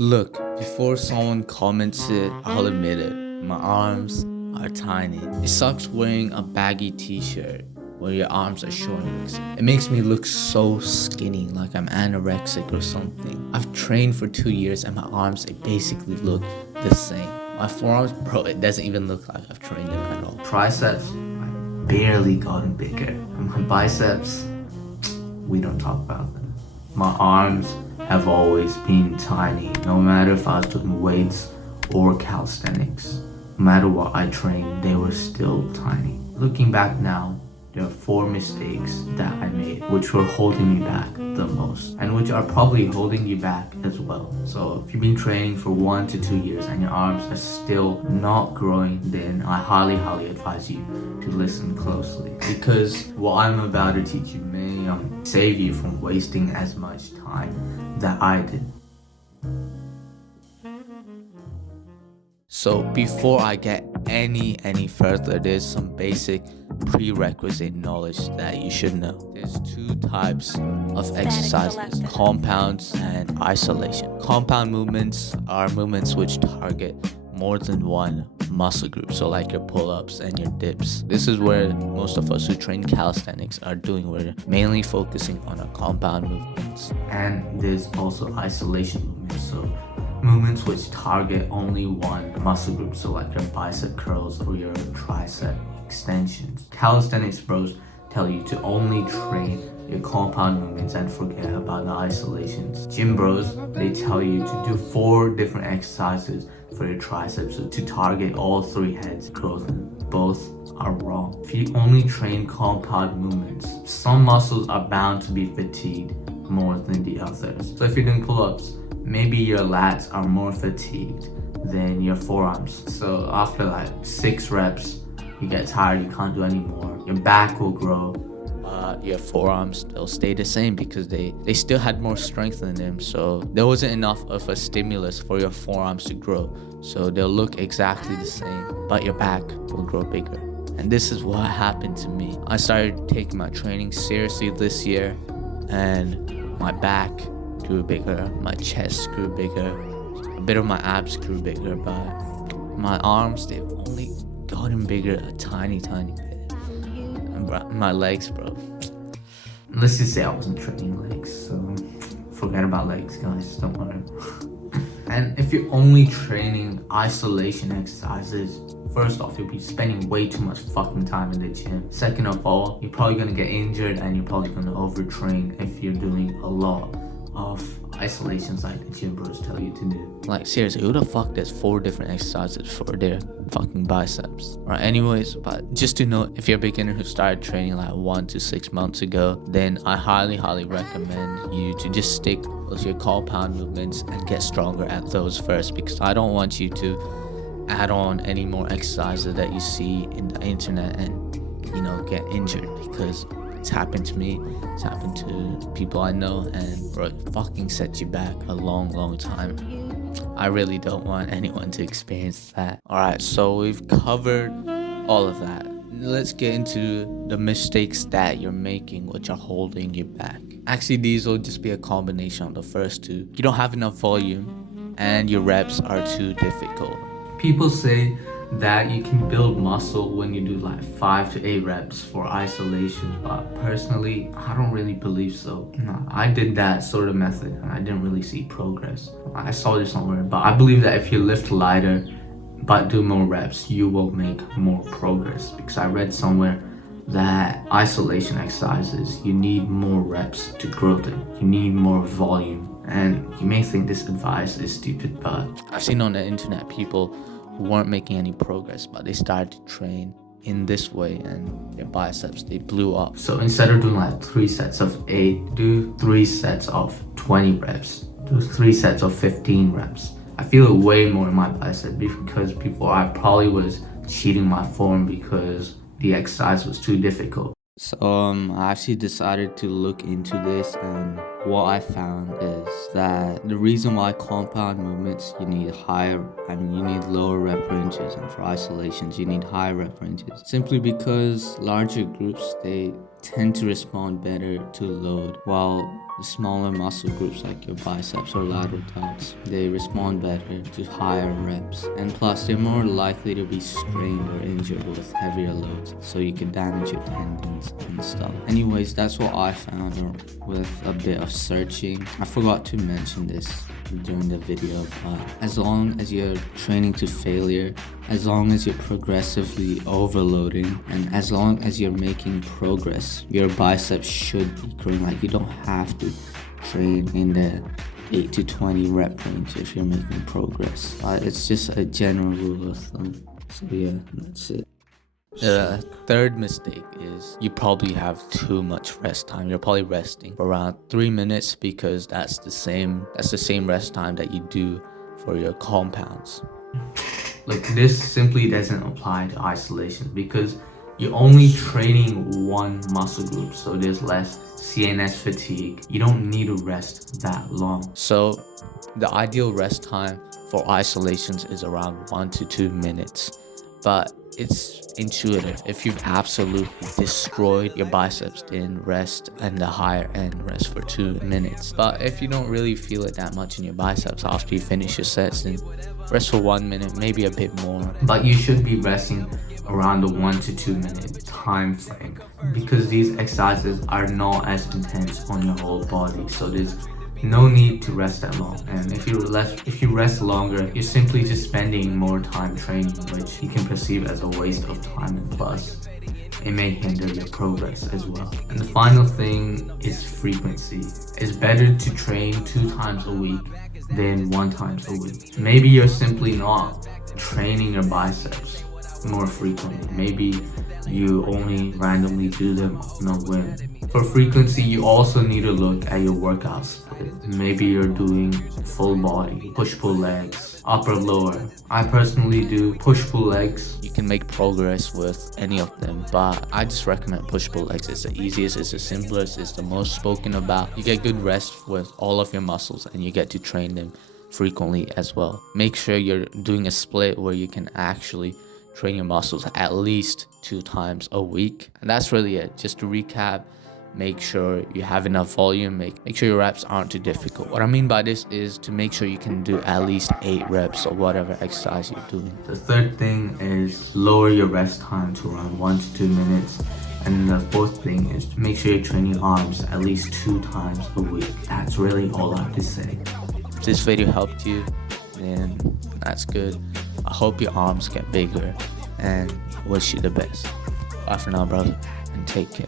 Look, before someone comments it, I'll admit it. My arms are tiny. It sucks wearing a baggy t-shirt where your arms are showing. It makes me look so skinny, like I'm anorexic or something. I've trained for 2 years and my arms, they basically look the same. My forearms, bro, it doesn't even look like I've trained them at all. Triceps, I barely gotten bigger. And my biceps, we don't talk about them. My arms have always been tiny, no matter if I was doing weights or calisthenics. No matter what I trained, they were still tiny. Looking back now, there are 4 mistakes that I made which were holding me back the most and which are probably holding you back as well. So if you've been training for 1 to 2 years and your arms are still not growing, then I highly advise you to listen closely, because what I'm about to teach you may save you from wasting as much time that I did. So before I get any further, there's some basic prerequisite knowledge that you should know. There's 2 types of exercises: compounds and isolation. Compound movements are movements which target more than one muscle group, so like your pull-ups and your dips. This is where most of us who train calisthenics are doing. We're mainly focusing on our compound movements. And there's also isolation movements, so movements which target only one muscle group, so like your bicep curls or your tricep extensions. Calisthenics bros tell you to only train your compound movements and forget about the isolations. Gym bros, they tell you to do 4 different exercises for your triceps, so to target all 3 heads growth. Both are wrong. If you only train compound movements, some muscles are bound to be fatigued more than the others. So if you're doing pull-ups, maybe your lats are more fatigued than your forearms. So after like 6 reps, you get tired, you can't do anymore. Your back will grow. Your forearms, they'll stay the same because they still had more strength in them. So there wasn't enough of a stimulus for your forearms to grow. So they'll look exactly the same, but your back will grow bigger. And this is what happened to me. I started taking my training seriously this year, and my back grew bigger, my chest grew bigger, a bit of my abs grew bigger, but my arms, they've only gotten bigger a tiny bit. And my legs, bro. Let's just say I wasn't training legs, so forget about legs, guys, don't worry. And if you're only training isolation exercises, first off, you'll be spending way too much fucking time in the gym. Second of all, you're probably gonna get injured and you're probably gonna overtrain if you're doing a lot of isolations like the gym bros tell you to do. Like seriously, who the fuck does 4 different exercises for their fucking biceps? Alright, anyways, but just to know, if you're a beginner who started training like 1 to 6 months ago, then I highly recommend you to just stick with your compound movements and get stronger at those first, because I don't want you to add on any more exercises that you see in the internet and, you know, get injured, because it's happened to me, it's happened to people I know, and bro, it fucking sets you back a long time. I really don't want anyone to experience that. Alright, so we've covered all of that. Let's get into the mistakes that you're making which are holding you back. Actually, these will just be a combination of the first 2. You don't have enough volume and your reps are too difficult. People say that you can build muscle when you do like 5 to 8 reps for isolation, but personally, I don't really believe so. No, I did that sort of method and I didn't really see progress. I saw this somewhere, but I believe that if you lift lighter but do more reps, you will make more progress, because I read somewhere that isolation exercises, you need more reps to grow them. You need more volume. And you may think this advice is stupid, but I've seen on the internet people who weren't making any progress, but they started to train in this way and their biceps, they blew up. So instead of doing like 3 sets of 8, do 3 sets of 20 reps. Do 3 sets of 15 reps. I feel it way more in my bicep, because before I probably was cheating my form because the exercise was too difficult. So I actually decided to look into this, and what I found is that the reason why compound movements you need lower rep ranges, and for isolations you need higher rep ranges, simply because larger groups, they tend to respond better to load, while The smaller muscle groups like your biceps or lateral delts, they respond better to higher reps. And plus, they're more likely to be strained or injured with heavier loads, so you can damage your tendons and stuff. Anyways, that's what I found with a bit of searching. I forgot to mention this during the video, but as long as you're training to failure, as long as you're progressively overloading, and as long as you're making progress, your biceps should be growing. Like, you don't have to train in the 8 to 20 rep range if you're making progress. It's just a general rule of thumb. So yeah, that's it. The third mistake is you probably have too much rest time. You're probably resting for around 3 minutes because that's the same rest time that you do for your compounds. Like, this simply doesn't apply to isolation because you're only training one muscle group, so there's less CNS fatigue. You don't need to rest that long. So the ideal rest time for isolations is around 1 to 2 minutes. But it's intuitive. If you've absolutely destroyed your biceps, then rest and the higher end rest for 2 minutes. But if you don't really feel it that much in your biceps after you finish your sets, then rest for 1 minute, maybe a bit more. But you should be resting around the 1 to 2 minute time frame because these exercises are not as intense on your whole body. So there's no need to rest that long, and if you rest longer, you're simply just spending more time training, which you can perceive as a waste of time, and plus it may hinder your progress as well. And the final thing is frequency. It's better to train 2 times a week than 1 time a week. Maybe you're simply not training your biceps more frequently. Maybe you only randomly do them on a whim. For frequency, you also need to look at your workout split. Maybe you're doing full body, push-pull legs, upper lower. I personally do push-pull legs. You can make progress with any of them, but I just recommend push-pull legs. It's the easiest, it's the simplest, it's the most spoken about. You get good rest with all of your muscles and you get to train them frequently as well. Make sure you're doing a split where you can actually train your muscles at least 2 times a week. And that's really it. Just to recap, make sure you have enough volume, make sure your reps aren't too difficult. What I mean by this is to make sure you can do at least 8 reps of whatever exercise you're doing. The third thing is lower your rest time to around 1 to 2 minutes. And the fourth thing is to make sure you're training arms at least 2 times a week. That's really all I have to say. If this video helped you, then that's good. I hope your arms get bigger, and I wish you the best. Bye for now, brother, and take care.